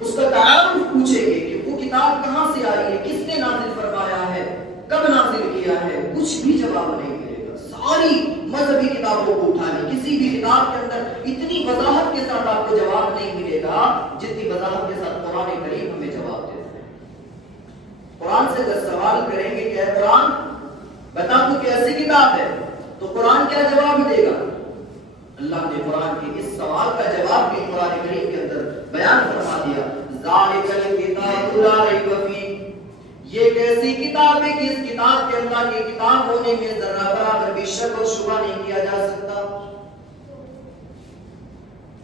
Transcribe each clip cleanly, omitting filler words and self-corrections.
اس کا تعارف پوچھیں گے کہ وہ کتاب کہاں سے آئی ہے، کس نے نازل فرمایا ہے، کب نازل کیا ہے، کچھ بھی جواب نہیں ملے گا۔ ساری مذہبی کتابوں کو اٹھا لیں، کسی بھی کتاب کے اندر اتنی وضاحت کے ساتھ آپ کو جواب نہیں ملے گا جتنی وضاحت کے ساتھ قرآن کریم ہمیں جواب دیتا ہے۔ قرآن سے اگر سوال کریں گے کہ اے قرآن بتا تو کیسی کتاب ہے، تو قرآن کیا جواب دے گا؟ اللہ نے قرآن کے اس سوال کا جواب بھی قرآن کریم کے اندر بیان فرما دیا۔ ذالک الکتاب لا ریب فیہ، یہ کیسی کتاب ہے کہ اس کتاب کے اللہ کی کتاب ہونے میں ذرہ برابر بھی شک اور شبہ نہیں کیا جا سکتا۔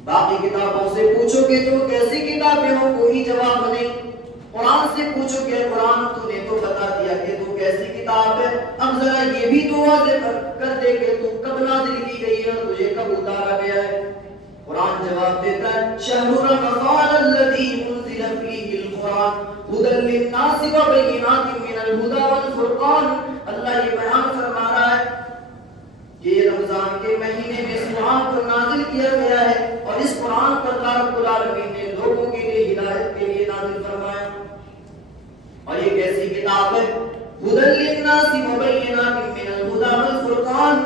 باقی کتابوں سے پوچھو کہ تو کیسی کتابیں ہو، کوئی جواب نہیں۔ قرآن سے پوچھو کہ قرآن تو نے تو بتا دیا کہ تو کیسی کتاب ہے، اب ذرا یہ بھی تو واضح کر دے کہ تو کب نازل کی گئی ہے اور تجھے کب اتارا گیا ہے۔ قرآن جواب دیتا ہے شہر رمضان الذی انزل فیہ القرآن ھدی للناس وبینات من الھدی والفرقان۔ اللہ یہ بیان فرما رہا ہے کہ یہ رمضان کے مہینے میں اس قرآن کو نازل کیا گیا ہے، اور اس قرآن پر اللہ رب العالمین نے لوگوں کے لیے ہدایت کے لیے نازل فرمایا۔ اور یہ کیسی کتاب ہے؟ ھدی للناس وبینات من الھدی والفرقان،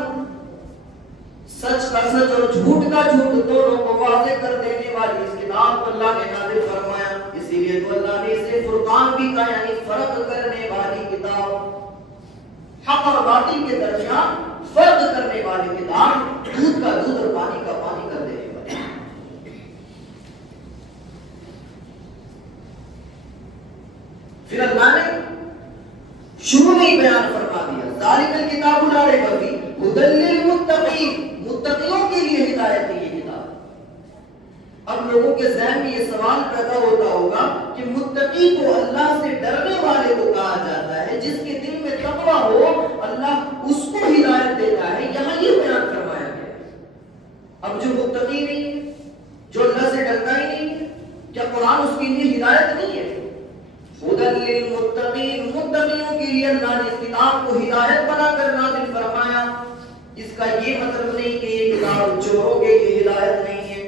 سچ کا سچ اور جھوٹ کا جھوٹ دونوں کو واضح کر دینے والی اس کتاب کو اللہ نے نازل فرمایا۔ اسی لیے تو اللہ نے اسے فرقان بھی کہا، یعنی فرق کرنے والی کتاب، حق اور باطل کے درمیان فرق کرنے والی کتاب، دودھ کا دودھ اور پانی کا پانی کر دینے والی۔ پھر اللہ نے شروع میں ہی بیان فرما دیا ذالک الکتاب لا ریب فیہ ھدی للمتقین، متقیوں کے لیے ہدایت ہے یہ کتاب۔ اب لوگوں کے ذہن میں یہ سوال پیدا ہوتا ہوگا کہ متقی کو اللہ سے ڈرنے والے کو کہا جاتا ہے، جس کے دل میں تقویٰ ہو اللہ اس کو ہدایت دیتا ہے، یہاں یہ بیان فرمایا گیا۔ اب جو متقی نہیں ہے، جو اللہ سے ڈرتا ہی نہیں ہے، کیا قرآن اس کے لیے ہدایت نہیں ہے؟ ھدی للمتقین، متقیوں کے لیے اللہ نے اس کتاب کو ہدایت بنا کر نازل فرمایا۔ اس کا یہ مطلب نہیں کہ یہ کتاب چوروں کے لیے ہدایت نہیں ہے،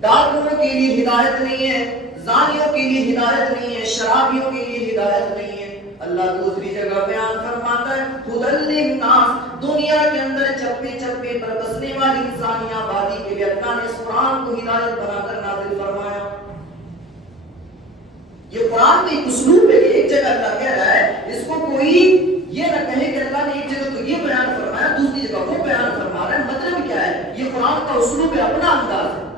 ڈاکوؤں کے لیے ہدایت نہیں ہے، زانیوں کے لیے ہدایت نہیں ہے، شرابیوں کے لیے ہدایت نہیں ہے۔ اللہ دوسری جگہ بیان فرماتا ہے ھدی للناس، دنیا کے اندر چپے چپے پر بسنے والی انسانی آبادی کے لیے اللہ نے اس قرآن کو ہدایت بنا کر نازل فرمایا۔ یہ قرآن کا ایک اسلوب ہے کہ ایک جگہ اللہ کہہ رہا ہے، اس کو کوئی یہ نہ کہے کہ اللہ نے ایک جگہ تو یہ بیان فرمایا دوسری جگہ وہ بیان فرما رہا ہے۔ مطلب کیا ہے؟ یہ قرآن کا اسلوب ہے، اپنا انداز ہے۔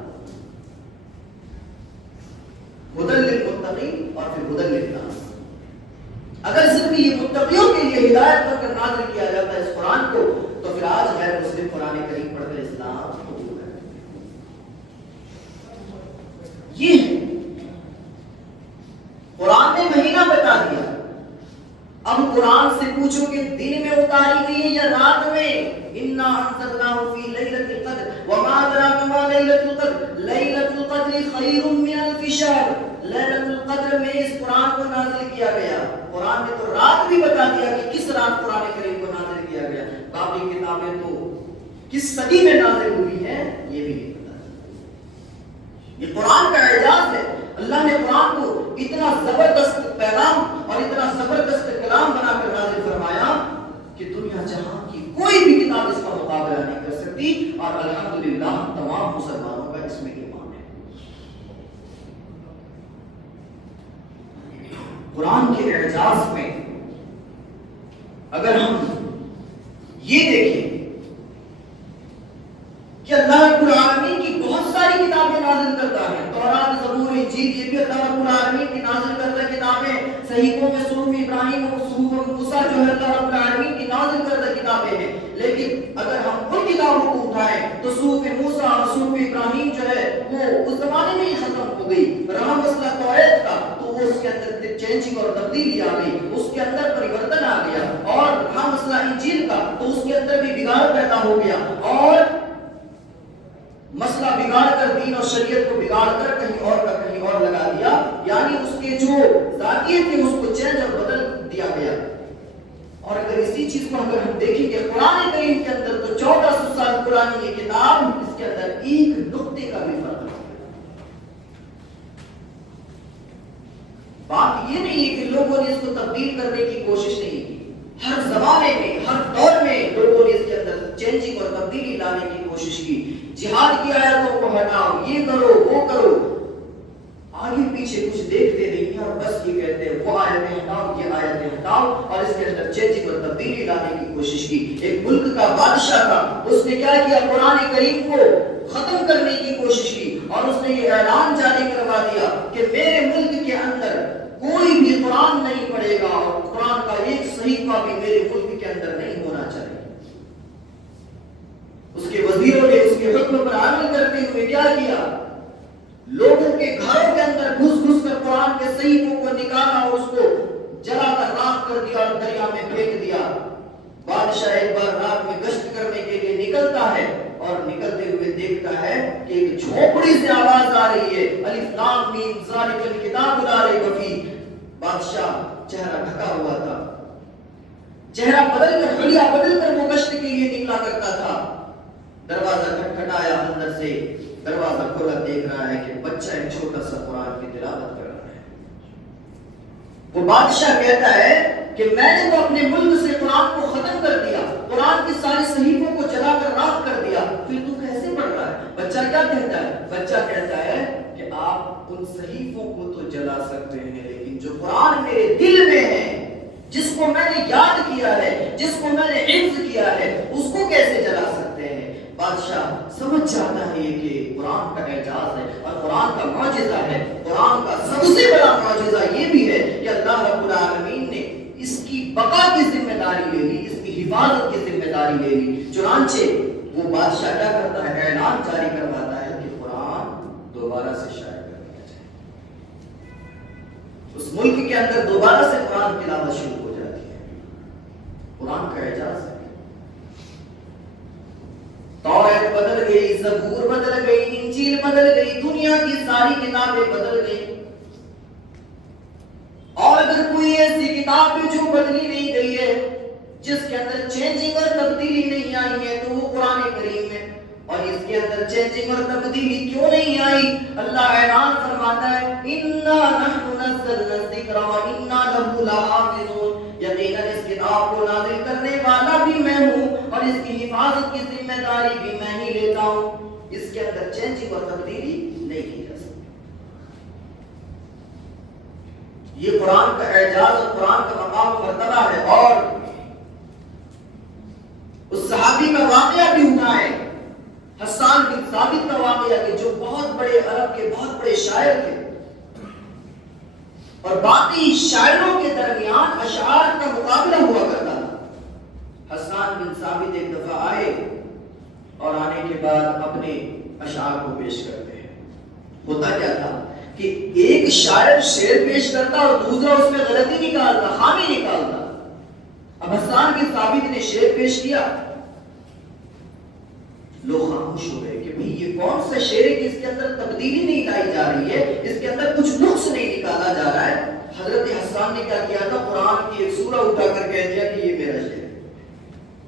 ھدی للمتقین اور پھر ھدی للناس۔ اگر صرف یہ متقیوں کے لیے ہدایت بن کر نازل کیا جاتا ہے اس قرآن کو، تو پھر آج غیر مسلم قرآن کریم پڑھ کر اسلام قبول کرتے ہیں۔ یہ ہے قرآن نے مہینہ بتا دیا۔ اب قرآن سے پوچھو کہ دن میں اتاری گئی ہے یا رات میں؟ انا انزلناہ فی لیلۃ القدر وما ادراک ما لیلۃ القدر لیلۃ القدر خیر من الف شہر۔ لیلۃ القدر میں اس قرآن کو نازل کیا گیا۔ قرآن نے تو رات بھی بتا دیا کہ کس رات قرآن کریم کو نازل کیا گیا، باقی کتابیں تو کس صدی میں نازل ہوئی ہیں یہ بھی نہیں پتا۔ یہ قرآن کا اعجاز ہے۔ اللہ نے قرآن کو اتنا زبردست پیغام اور اتنا زبردست کلام بنا کر نازل فرمایا کہ دنیا جہاں کی کوئی بھی کتاب اس کا مقابلہ نہیں کر سکتی، اور الحمدللہ تمام مسلمانوں کا اس میں ایمان ہے۔ قرآن کے اعجاز میں اگر ہم یہ دیکھیں کہ اللہ رب العالمین کی بہت ساری کتابیں نازل کرتا ہے، تورات، زبور، انجیل، یہ بھی اللہ رب العالمین کی نازل کردہ کتابیں، صحیفوں میں صحف ابراہیم اور صحف موسیٰ جو ہے اللہ رب العالمین کی نازل کردہ کتابیں ہیں۔ لیکن اگر ہم ان کتابوں کو اٹھائیں تو صحف موسیٰ اور صحف ابراہیم جو ہے وہ اس زمانے میں ہی ختم ہو گئی۔ رہا مسئلہ توریت کا تو وہ اس کے اندر چینجنگ اور تبدیلی آ گئی، اس کے اندر پریورتن آ گیا، اور رہا مسئلہ انجیل کا تو اس کے اندر بھی بگاڑ پیدا ہو گیا، اور مسئلہ بگاڑ کر دین اور شریعت کو بگاڑ کر کہیں اور کا کہیں اور لگا دیا، یعنی اس کے جو ذاتیے تھے اس کو چینج اور بدل دیا گیا۔ اور اگر اسی چیز کو اگر ہم دیکھیں کہ قرآن کریم کے اندر تو 1400 سال پرانی یہ کتاب، اس کے اندر ایک نقطے کا بھی فرق نہیں۔ بات یہ نہیں ہے کہ لوگوں نے اس کو تبدیل کرنے کی کوشش نہیں کی، ہر زمانے میں ہر دور میں لوگوں نے اس کے اندر چینجنگ اور تبدیلی لانے کی کوشش کی، جہاد کی آیتوں کو ہٹاؤ، یہ کرو وہ کرو، آگے پیچھے کچھ دیکھتے نہیں ہیں اور بس یہ کہتے ہیں وہ آیتیں ہٹاؤ یہ آیتیں ہٹاؤ، اور اس کے اندر چینجنگ اور تبدیلی لانے کی کوشش کی۔ ایک ملک کا بادشاہ تھا، اس نے کیا کیا؟ قرآن کریم کو ختم کرنے کی کوشش کی اور اس نے یہ اعلان جاری کروا دیا کہ میرے ملک کے اندر کوئی بھی قرآن نہیں پڑھے گا اور قرآن کا ایک صحیفہ بھی میرے ملک کے اندر نہیں ہونا چاہیے۔ اس کے وزیروں نے اس کے حکم پر عمل کرتے ہوئے کیا کیا؟ لوگوں کے گھروں کے اندر گھس کر قرآن کے صحیفوں کو نکالا اور اس کو جلا کر راکھ کر دیا اور دریا میں پھینک دیا۔ بادشاہ ایک بار رات میں گشت کرنے کے لیے نکلتا ہے اور نکلتے ہوئے دیکھتا ہے کہ ایک جھونپڑی سے آواز آ رہی ہے، الف لام میم ذالک الکتاب لا ریب فیہ۔ بادشاہ چہرہ ڈھکا ہوا تھا، چہرہ بدل کر حلیہ بدل کر وہ گشت کے لیے نکلا کرتا تھا۔ دروازہ کھٹکھٹایا، اندر سے دروازہ کھولا، دیکھ رہا ہے کہ بچہ ایک چھوٹا سا قرآن کی تلاوت کر رہا ہے۔ وہ بادشاہ کہتا ہے کہ میں نے تو اپنے ملک سے قرآن کو ختم کر دیا، قرآن کی ساری صحیفوں کو جلا کر راکھ کر دیا، پھر تو کیسے پڑھ رہا ہے؟ بچہ کیا کہتا ہے؟ بچہ کہتا ہے کہ آپ ان صحیفوں کو تو جلا سکتے ہیں لیکن جو قرآن میرے دل میں ہے، جس کو میں نے یاد کیا ہے، جس کو میں نے حفظ کیا ہے، اس کو کیسے جلا سکتے ہیں؟ بادشاہ سمجھ جاتا ہے کہ قرآن کا اعجاز ہے اور قرآن کا معجزہ ہے۔ قرآن کا سب سے بڑا معجزہ یہ بھی ہے کہ اللہ رب العالمین نے اس کی بقا کی ذمہ داری لے لی، اس کی حفاظت کی ذمہ داری لے لی۔ چنانچہ وہ بادشاہ کیا کرتا ہے؟ اعلان جاری کرواتا ہے کہ قرآن دوبارہ سے شائع کر دیا جائے۔ اس ملک کے اندر دوبارہ سے قرآن تلاوت شروع ہو جاتی ہے۔ قرآن کا اعجاز ہے۔ توریت بدل گئی، زبور بدل گئی، انجیل بدل گئی، دنیا کی ساری کتابیں بدل گئی، اور اگر کوئی ایسی کتاب ہے جو بدلی نہیں گئی ہے، جس کے اندر چینجنگ اور تبدیلی نہیں آئی ہے، تو وہ قرآن کریم ہے۔ اور اس کے اندر چینجنگ اور تبدیلی کیوں نہیں آئی؟ اللہ اعلان فرماتا ہے اِنَّا نَحْنُ نَزَّلْنَا الذِّكْرَ وَإِنَّا لَهُ لَحَافِظُونَ، یقیناً اس کتاب کو نازل کرنے والا بھی میں ہوں اور اس کی حفاظت کی ذمہ داری بھی میں ہی لیتا ہوں۔ اس کے اندر چینجنگ اور تبدیلی نہیں کی جا سکتی۔ یہ قرآن کا اعجاز اور قرآن کا مقام و مرتبہ ہے۔ اور اس صحابی کا واقعہ بھی ہوا ہے، حسان بن ثابت کا واقعہ، کہ جو بہت بڑے عرب کے بہت بڑے شاعر تھے اور باقی شاعروں کے درمیان اشعار کا مقابلہ ہوا کرتا تھا۔ حسان بن ثابت ایک دفعہ آئے اور آنے کے بعد اپنے اشعار کو پیش کرتے ہیں۔ ہوتا کیا تھا کہ ایک شاعر شعر پیش کرتا اور دوسرا اس میں غلطی نکالتا، خامی نکالتا۔ اب حسان بن ثابت نے شعر پیش کیا، لوگ خاموش ہو گئے کہ بھئی یہ کون سا شعر ہے کہ اس کے اندر تبدیلی نہیں لائی جا رہی ہے، اس کے اندر کچھ نقص نہیں نکالا جا رہا ہے۔ حضرت حسان نے کیا کیا تھا؟ قرآن کی ایک سورہ اٹھا کر کہہ دیا کہ یہ میرا شعر ہے۔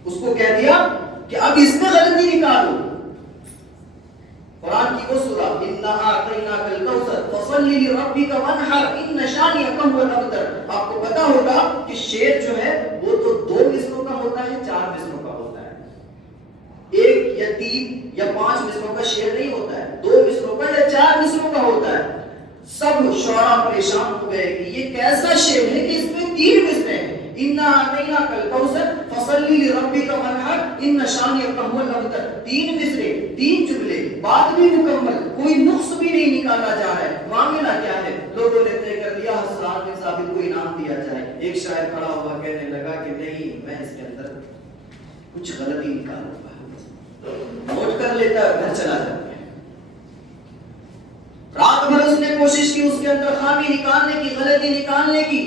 اس کو کہہ دیا کہ اب اس میں غلطی نکالو۔ قرآن کی وہ سورہ اِنَّا أَعْطَيْنَاكَ الْكَوْثَرَ فَصَلِّ لِرَبِّكَ وَانْحَرْ إِنَّ شَانِئَكَ هُوَ الْأَبْتَرُ۔ آپ کو پتا ہوگا کہ شعر جو ہے وہ تو 2 مصروں کا ہوتا ہے، 4 مصروں کا ہوتا ہے۔ 1 یا 3 یا 5 مصروں کا شعر نہیں ہوتا ہے، 2 مصروں کا یا 4 مصروں کا ہوتا ہے۔ سب شعراء پریشان ہو گئے کہ یہ کیسا شعر ہے کہ اس میں 3 مصرے ہیں، اِنَّا أَعْطَيْنَاكَ الْكَوْثَرَ فَصَلِّ لِرَبِّكَ وَانْحَرْ إِنَّ شَانِئَكَ هُوَ الْأَبْتَرُ۔ 3 مصرے، 3 جملے، بات بھی مکمل، کوئی نقص بھی نہیں نکالا جا رہا ہے۔ معاملہ کیا ہے؟ لوگوں نے طے کر لیا حسان بن ثابت کو انعام دیا جائے۔ ایک شاعر کھڑا ہوا کہنے لگا کہ نہیں، میں اس کے اندر کچھ غلطی نکالوں گا، نوٹ کر لیتا ہے، گھر چلا جاتا ہے۔ رات بھر اس نے کوشش کی اس کے اندر خامی نکالنے کی، غلطی نکالنے کی۔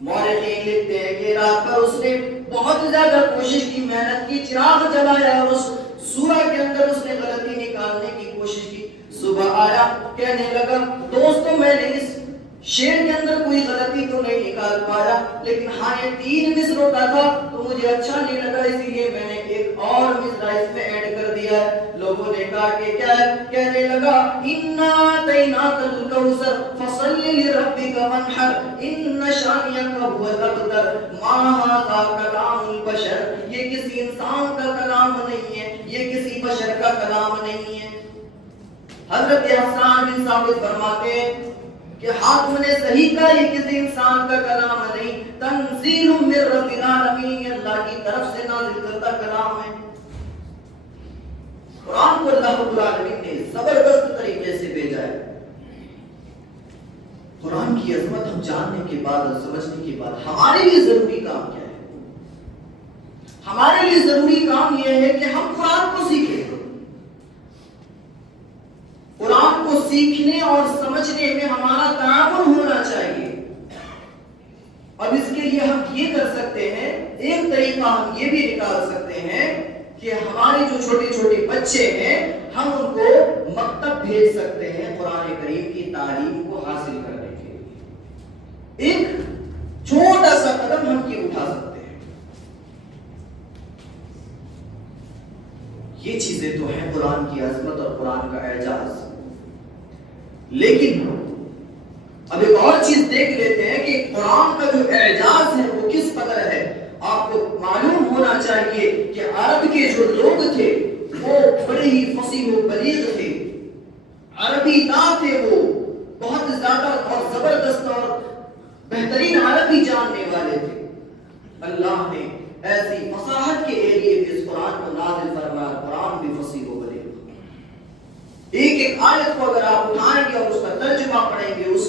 مورخین لکھتے ہیں کہ رات بھر اس نے بہت زیادہ کوشش کی، محنت کی، چراغ جلایا اور اس سورہ کے اندر اس نے غلطی نکالنے کی کوشش کی۔ صبح آیا، کہنے لگا دوستوں میں نے اس شعر کے اندر کوئی غلطی تو نہیں نکال پایا، لیکن ہاں یہ 3 مصروں کا تھا تو مجھے اچھا نہیں لگا، اسی لیے میں نے ایک اور مصرع اس میں ایڈ کر دیا ہے۔ لوگ لوگوں نے کہا کہ کیا ہے؟ کہنے لگا اِنَّا أَعْطَيْنَاكَ الْكَوْثَرَ فَصَلِّ لِرَبِّكَ وَانْحَرْ إِنَّ شَانِئَكَ هُوَ الْأَبْتَرُ مَا هَذَا كَلَامُ الْبَشَرِ یہ کسی انسان کا کلام نہیں ہے، یہ کسی بشر کا کلام نہیں ہے۔ حضرت حسان بن ثابت فرماتے ہیں کہ حاکم نے صحیح کہا یہ کسی انسان کا کلام نہیں، تنزیل من رب العالمین، اللہ کی طرف سے نازل کردہ کلام ہے۔ قرآن کو اللہ رب العالمین نے زبردست طریقے سے بھیجا ہے۔ قرآن کی عظمت ہم جاننے کے بعد اور سمجھنے کے بعد ہمارے لیے ضروری کام کیا ہے؟ ہمارے لیے ضروری کام یہ ہے کہ ہم قرآن کو سیکھیں۔ قرآن کو سیکھنے اور سمجھنے میں ہمارا تعاون ہونا چاہیے۔ اب اس کے لیے ہم یہ کر سکتے ہیں، ایک طریقہ ہم یہ بھی نکال سکتے ہیں کہ ہمارے جو چھوٹے چھوٹے بچے ہیں ہم ان کو مکتب بھیج سکتے ہیں قرآن کریم کی تعلیم کو حاصل کرنے کے لیے۔ ایک چھوٹا سا قدم ہم کی اٹھا سکتے ہیں۔ یہ چیزیں تو ہیں قرآن کی عظمت اور قرآن کا اعجاز، لیکن اب ایک اور چیز دیکھ لیتے ہیں کہ قرآن کا جو اعجاز ہے وہ کس قدر ہے۔ آپ کو معلوم ہونا چاہیے کہ عرب کے جو لوگ تھے وہ بڑے ہی فصیح و بلیغ تھے، عربی داں تھے، وہ بہت زیادہ اور زبردست اور بہترین عربی جاننے والے تھے۔ اللہ نے ایسی فصاحت کے ایریے میں اس قرآن کو نازل فرمایا۔ قرآن بھی فصیح و بلیغ، ایک ایک آیت کو اگر آپ اٹھائیں گے اور اس کا ترجمہ پڑھیں گے، اس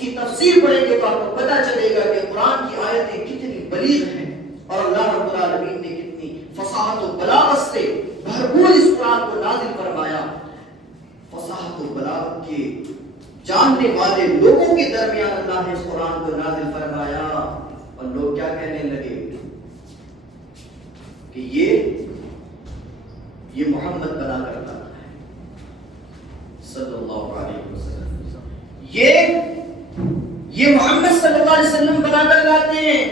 کی تفسیر پڑھیں گے تو آپ کو پتہ چلے گا کہ قرآن کی آیتیں کتنی بلیغ ہیں اور اللہ رب العالمین نے کتنی فصاحت و بلاغت سے بھرپور اس قرآن کو نازل فرمایا۔ فصاحت و بلاغت کے جاننے والے لوگوں کے درمیان اللہ نے اس قرآن کو نازل فرمایا، اور لوگ کیا کہنے لگے کہ یہ محمد بنا کرتا ہے صلی اللہ علیہ وسلم، یہ محمد صلی اللہ علیہ وسلم بنا کر لاتے ہیں،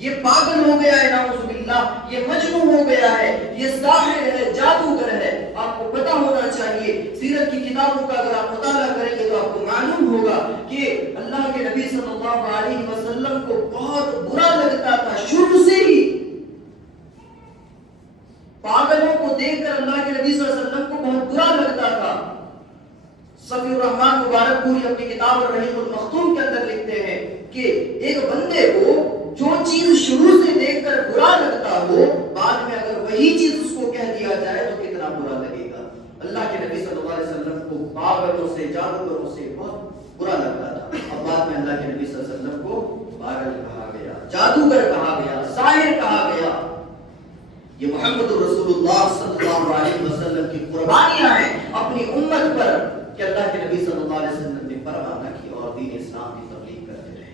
یہ پاگل ہو گیا ہے، نعوذ باللہ، یہ مجنون ہو گیا ہے، یہ ساحر ہے، جادوگر ہے۔ آپ کو پتہ ہونا چاہیے، سیرت کی کتابوں کا اگر آپ مطالعہ کریں گے تو آپ کو معلوم ہوگا کہ اللہ کے نبی صلی اللہ علیہ وسلم کو بہت برا لگتا تھا شروع سے ہی، پاگلوں کو دیکھ کر اللہ کے نبی صلی اللہ علیہ وسلم کو بہت برا لگتا تھا۔ صفی الرحمن مبارک پوری اپنی کتاب الرحیم المختوم کے اندر لکھتے ہیں کہ ایک بندے کو جو چیز شروع سے دیکھ کر برا لگتا ہو، بعد میں اگر وہی چیز اس کو کہہ دیا جائے تو کتنا برا لگے گا۔ اللہ کے نبی صلی اللہ علیہ وسلم کو پاگلوں سے، جادوگروں سے بہت برا لگتا تھا، اور بعد میں اللہ کے نبی صلی اللہ علیہ وسلم کو پاگل کہا گیا، جادوگر کہا گیا، ساحر کہا گیا۔ یہ محمد رسول اللہ صلی اللہ علیہ وسلم کی قربانیاں ہیں اپنی امت پر کہ اللہ کے نبی صلی اللہ علیہ وسلم نے پرواہ نہ کی اور دین اسلام کی تبلیغ کرتے رہے۔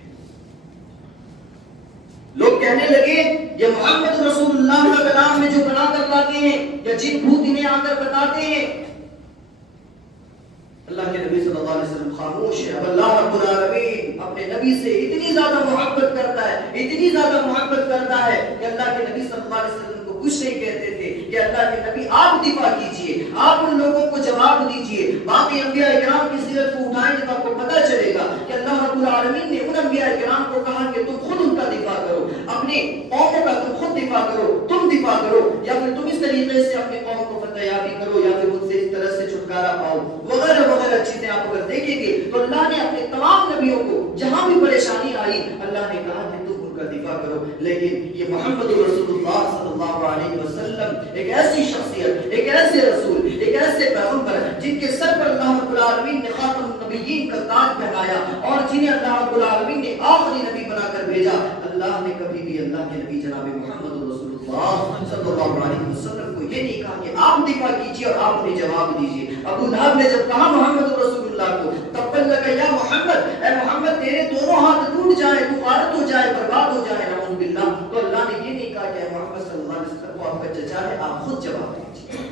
لوگ کہنے لگے یہ محمد رسول اللہ کا کلام ہے جو بنا کر لاتے ہیں، یا جن بھوت انہیں آ کر بتاتے ہیں۔ اللہ کے نبی صلی اللہ علیہ وسلم خاموش ہے۔ اب اللہ رب العالمین اپنے نبی سے اتنی زیادہ محبت کرتا ہے، اتنی زیادہ محبت کرتا ہے کہ اللہ کے نبی صلی اللہ علیہ وسلم کچھ نہیں کہتے تھے کہ اللہ کے نبی آپ دفاع کیجئے، آپ ان لوگوں کو جواب دیجئے۔ باقی انبیاء کرام کی سیرت کو اٹھائیں گے تو آپ کو پتہ چلے گا کہ اللہ رب العالمین نے ان انبیاء کرام کو کہا کہ تم خود ان کا دفاع کرو، اپنے قوموں کا تم خود دفاع کرو، تم دفاع کرو، یا پھر تم اس طریقے سے اپنے قوم کو فتح یابی کرو، یا پھر ان سے اس طرح سے چھٹکارا پاؤ، وغیرہ وغیرہ چیزیں آپ اگر دیکھیں گے تو اللہ نے اپنے تمام نبیوں کو جہاں بھی پریشانی آئی اللہ نے کہا کہ تم کا دفاع کرو۔ لیکن یہ محمد رسول اللہ صلی اللہ علیہ وسلم ایک ایسی شخصیت، ایک ایسے رسول، ایک ایسے پیغمبر جن کے سر پر اللہ رب العالمین نے خاتم النبیین کا تاج پہنایا اور جنہیں اللہ رب العالمین نے آخری نبی بنا کر بھیجا۔ اللہ نے کبھی بھی اللہ کے نبی جناب محمد رسول اللہ صلی اللہ علیہ وسلم کو یہ نہیں کہا کہ آپ دفاع کیجئے اور آپ انہیں جواب دیجئے۔ ابو لہب نے جب کہا محمد رسول اللہ کو، تبت لک یا محمد، اے محمد تیرے دونوں ہاتھ ٹوٹ جائیں، تو غارت ہو جائے، برباد ہو جائے، نعوذ باللہ، تو اللہ نے یہ نہیں کہا کہ محمد صلی اللہ علیہ وسلم کو آپ کا چچا ہے، آپ خود جواب دیجئے۔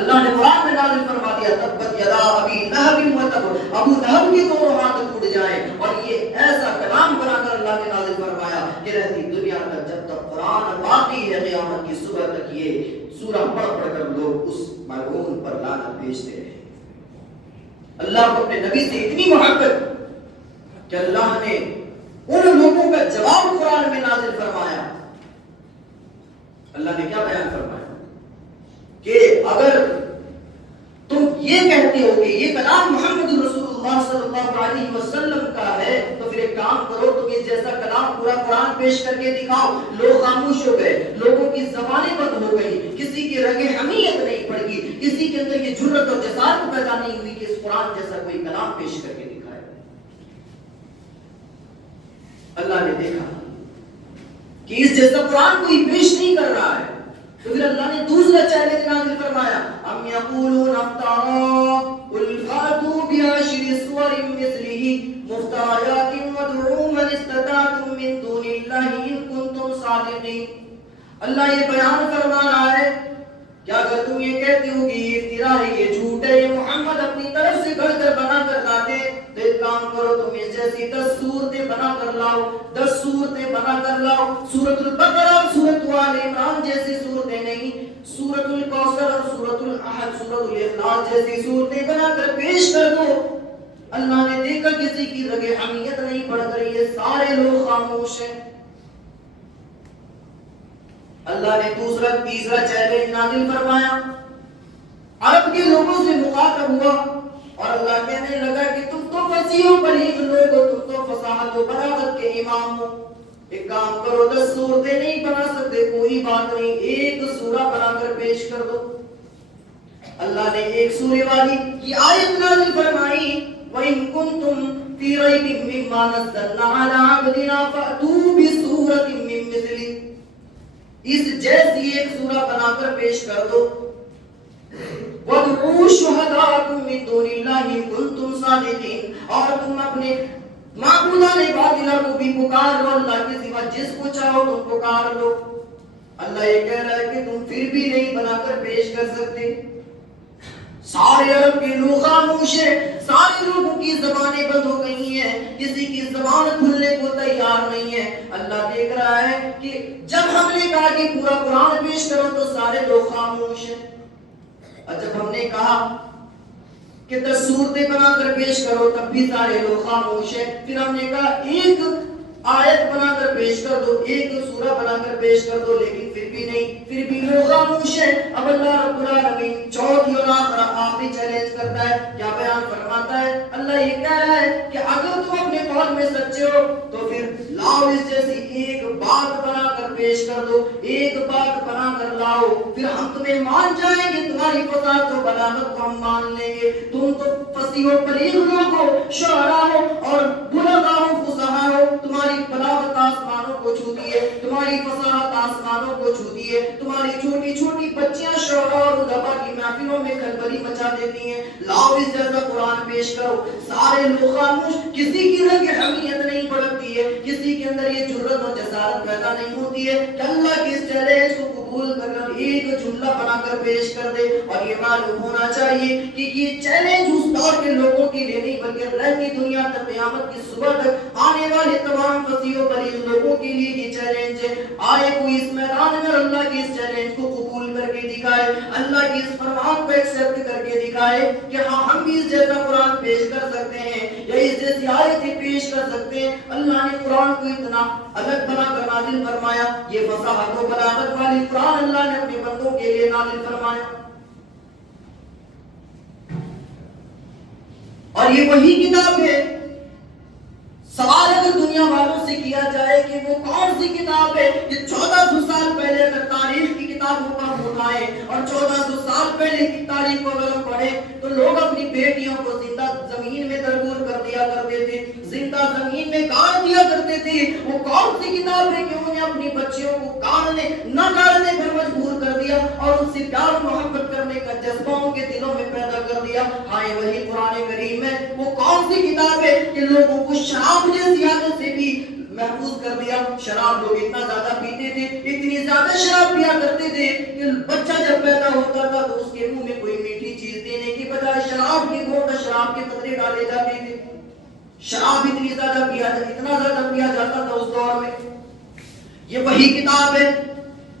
اللہ نے قرآن میں نازل فرما دیا تبت یدا ابی لہب وتب، ابو لہب کے دونوں ہاتھ ٹوٹ جائیں، اور یہ ایسا کلام بنا کر اللہ نے نازل فرمایا کہ رہتی دنیا تک جب تک قرآن باقی ہے قیامت کی صبح تک یہ سورہ پڑھ پڑھ کر لوگ اس وہ ان پر لعنت بھیجتے رہے۔ اللہ کو اپنے نبی سے اتنی محبت کہ اللہ نے ان لوگوں کا جواب قرآن میں نازل فرمایا۔ اللہ نے کیا بیان فرمایا کہ اگر تم یہ کہتے ہو کہ یہ کلام محمد رسول اللہ صلی اللہ علیہ وسلم کا ہے تو پھر ایک کام کرو، تم اس جیسا کلام پورا قرآن پیش کر کے دکھاؤ۔ لوگ خاموش ہو گئے، لوگوں کی زبانیں بند ہو گئی، کسی کی رگ حمیت نہیں پڑ گئی، کسی کے اندر یہ جرأت اور جسارت پیدا نہیں ہوئی کہ اس قرآن جیسا کوئی کلام پیش کر کے دکھائے۔ اللہ نے دیکھا کہ اس جیسا قرآن کوئی پیش نہیں کر رہا ہے، تو پھر اللہ نے دوسرا چیلنج نازل فرمایا، ام یقولون افترا قل فاتوا بعشر سور مثلہ مفتریات وادعوا من استطعتم من دون اللہ ان کنتم صادقین۔ اللہ یہ بیان فرما رہا ہے کہ اگر تم یہ کہتے ہو کہ یہ افترا ہے، یہ جھوٹ ہے، یہ محمد اپنی طرف سے گھڑ کر بنا کر لاتے، تو ایک کام کرو، تم اس جیسی 10 صورتیں بنا کر لاؤ، 10 صورتیں بنا کر لاؤ۔ سورۃ البقرہ اور سورۃ آل عمران جیسی صورتیں نہیں، سورۃ الکوثر اور سورۃ الاحد، سورۃ الاخلاص جیسی صورتیں بنا کر پیش کر دو۔ اللہ نے دیکھا کسی کی رگ حمیت نہیں بڑھ رہی ہے، سارے لوگ خاموش ہیں۔ اللہ نے تیسرا چیلنج نازل فرمایا، عرب کے لوگوں سے مخاطب ہوا اور اللہ کہنے لگا کہ تم تو فصیح و بلیغ لوگ ہو، تم تو فصاحت و بلاغت کے امام ہو، ایک کام کرو، 10 صورتیں نہیں بنا سکتے، کوئی بات نہیں، ایک سورہ بنا کر پیش کر دو۔ اللہ نے ایک سورے والی یہ آیت نازل فرمائی، وَإِن كُنتُمْ فِي رَيْبٍ مِّمَّا نَزَّلْنَا عَلَىٰ عَبْدِنَا فَأْتُوا بِسُورَةٍ مِّن مِّثْلِهِ، اس جیسی ایک سورہ بنا کر پیش کر دو۔ وَادْعُوا شُهَدَاءَكُم مِّن دُونِ اللَّهِ إِن كُنتُمْ صَادِقِينَ، اور تم اپنے معبودان باطلہ کو بھی پکار لو، اللہ کے سوا جس کو چاہو تم پکار لو۔ اللہ یہ کہہ رہا ہے کہ تم پھر بھی نہیں بنا کر پیش کر سکتے۔ سارے عرب کے لوگ خاموش ہیں، سارے لوگوں کی زبانیں بند ہو گئی ہیں، کسی کی زبان کھلنے کو تیار نہیں ہے۔ اللہ دیکھ رہا ہے کہ جب ہم نے کہا کہ پورا قرآن پیش کرو تو سارے لوگ خاموش ہیں، اور جب ہم نے کہا کہ 10 صورتیں بنا کر پیش کرو تب بھی سارے لوگ خاموش ہیں۔ پھر ہم نے کہا ایک آیت بنا کر پیش کر دو، ایک سورہ بنا کر پیش کر دو، لیکن پھر بھی نہیں، پھر بھی لوگ خاموش ہیں۔ اب اللہ رب العالمین چوتھی اور آخری چیلنج کرتا ہے، کیا بیان فرماتا ہے؟ اللہ یہ کہہ رہا ہے کہ اگر تم اپنے قول میں سچے ہو تو پھر لاؤ اس جیسی ایک بات بنا کر پیش کر دو، ایک بات بنا کر لاؤ، پھر ہم تمہیں مان جائیں گے، تمہاری فصاحت و بلاغت کو ہم مان لیں گے۔ تم تو فصیح و بلیغ لوگ ہو، شعراء ہو اور بلغاء ہو، فصحاء ہو، تمہاری بلاغت آسمانوں کو چھوتی ہے، تمہاری فصاحت آسمانوں کو چھوتی ہے، تمہاری چھوٹی چھوٹی بچیاں شعراء اور ادباء کی محفلوں میں کھلبلی مچا دیتی ہیں۔ لاؤ اس جیسا قرآن پیش کرو۔ سارے لوگ خاموش، کسی کی رگ حمیت نہیں بڑھتی ہے، کسی کے اندر یہ جرأت اور جسارت پیدا نہیں ہوتی ہے کہ اللہ کے اس چیلنج کو قبول کر کر ایک جملہ بنا کر پیش کر دے۔ اور یہ معلوم ہونا چاہیے کہ یہ چیلنج اس دور کے لوگوں کے لیے نہیں بلکہ رہتی دنیا تک، قیامت کی صبح تک آنے والے تمام فصیح و بلیغ لوگوں کے لیے یہ چیلنج ہے۔ آئے کوئی اس میدان میں اللہ کے اس چیلنج کو قبول کر کے دکھائے، اللہ کی اس فرمان کو ایکسپٹ کر کے دکھائے کہ ہاں ہم بھی اس جیسا قرآن پیش کر سکتے ہیں یا اس جیسی آیتیں پیش کر سکتے ہیں۔ اللہ نے قرآن کو اتنا الگ بنا کر نازل فرمایا، یہ فصاحت و بلاغت والی قرآن اللہ نے اپنے بندوں کے لیے نازل فرمایا۔ اور یہ وہی کتاب ہے۔ سوال اگر دنیا والوں سے کیا جائے کہ وہ کون سی کتاب ہے، یہ 1400 سال پہلے اگر تاریخ کی کتابوں کا ہم اٹھائیں اور 1400 سال پہلے کی تاریخ کو اگر ہم پڑھیں تو لوگ اپنی بیٹیوں کو زندہ زمین میں درگور کر دیا کرتے تھے، زندہ زمین میں گاڑ دیا کرتے تھے۔ وہ کون سی کتاب ہے کہ انہوں نے اپنی بچیوں کو نہ گاڑنے پر مجبور کر دیا اور ان سے پیار محبت کرنے کا جذبہ ان کے دلوں میں پیدا کر دیا؟ ہاں یہ وہی قرآن کریم ہے۔ وہ کون سی کتاب ہے کہ لوگوں کو شراب جیسی عادت سے بھی محفوظ کر دیا؟ شراب لوگ اتنا زیادہ پیتے تھے، اتنی زیادہ شراب پیا کرتے تھے کہ بچہ جب پیدا ہوتا تھا تو اس کے منہ میں کوئی میٹھی چیز دینے کی بجائے شراب کی گھونٹ، شراب کے قطرے ڈالے جاتے تھے۔ شراب اتنی زیادہ اتنا زیادہ پیا جاتا تھا اس دور میں۔ یہ وہی کتاب ہے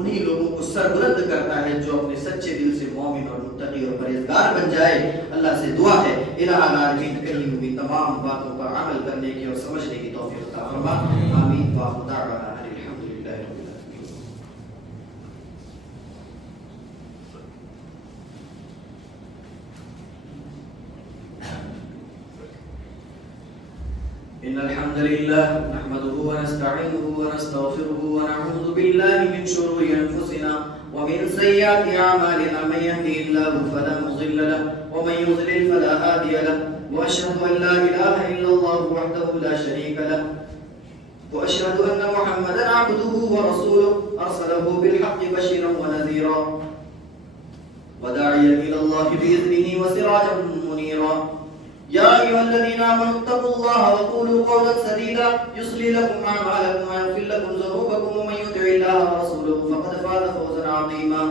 انہی لوگوں کو سربلند کرتا ہے جو اپنے سچے دل سے مومن اور متقی اور پرہیزگار بن جائے۔ اللہ سے دعا ہے الہ العالمین کہیں ہوئی تمام باتوں پر عمل کرنے کی اور سمجھنے کی توفیق عطا فرما، آمین وآخر دعوانا ان الحمدللہ رب العالمین۔ إن الحمد لله نحمده ونستعينه ونستغفره ونعوذ بالله من شرور أنفسنا ومن سيئات أعمالنا، من يهده الله فلا مضل له ومن يضلل فلا هادي له، وأشهد أن لا إله إلا الله وحده لا شريك له، وأشهد أن محمدا عبده ورسوله أرسله بالحق بشيرا ونذيرا وداعيا إلى الله بإذنه وسراجا منيرا. يا أيها الذين آمنوا اتقوا الله وقولوا قولا سديدا يصلح لكم أعمالكم ويغفر لكم ذنوبكم، ومن يطع الله ورسوله فقد فاز فوزا عظيما.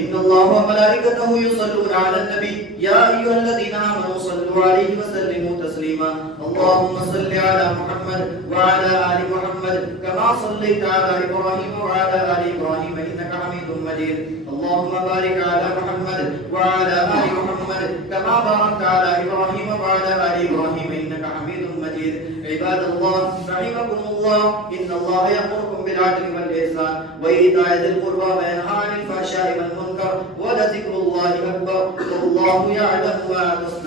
إن الله وملائكته يصلون على النبي يا أيها الذين آمنوا صلوا عليه وسلموا تسليما. اللهم صل على محمد وعلى آل محمد كما صليت على إبراهيم وعلى آل إبراهيم إنك حميد مجيد. اللهم بارك على محمد وعلى آل محمد كما باركت على إبراهيم وعلى آل إبراهيم إنك حميد مجيد. عباد الله رحمكم الله، إن الله يأمركم بالعدل والإحسان وإيتاء ذي القربى وينهى عن الفحشاء والمنكر ولذكر الله أكبر والله يعلم ما تصنعون.